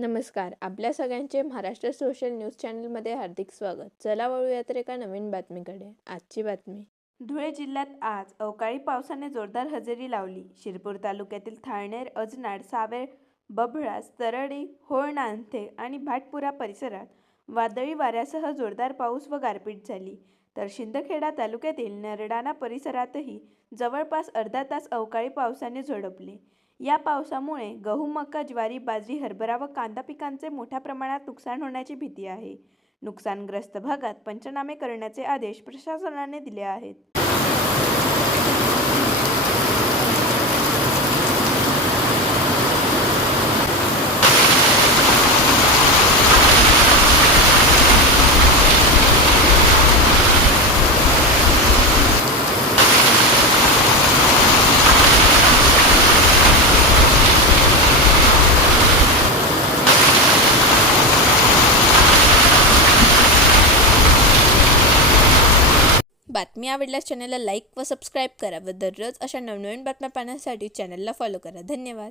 नमस्कार. आपल्या सगळ्यांचे महाराष्ट्र सोशल न्यूज चॅनलमध्ये हार्दिक स्वागत. चला वळूया तर एका नवीन बातमीकडे. आजची बातमी. धुळे जिल्ह्यात आज अवकाळी पावसाने जोरदार हजेरी लावली. शिरपूर तालुक्यातील थाळनेर, अजनाड, सावेर, बभळास, तरडी, होळनांथे आणि भाटपुरा परिसरात वादळी वाऱ्यासह जोरदार पाऊस व गारपीट झाली. तर शिंदखेडा तालुक्यातील नरडाणा परिसरातही जवळपास अर्धा तास अवकाळी पावसाने झोडपले. या पावसामुळे गहू, मका, ज्वारी, बाजरी, हरभरा व कांदा पिकांचे मोठ्या प्रमाणात नुकसान होण्याची भीती आहे. नुकसानग्रस्त भागात पंचनामे करण्याचे आदेश प्रशासनाने दिले आहेत. बातमी आवडल्यास चॅनलला लाईक व सबस्क्राईब करा व दररोज अशा नवनवीन बातम्या पाहण्यासाठी चॅनलला फॉलो करा. धन्यवाद.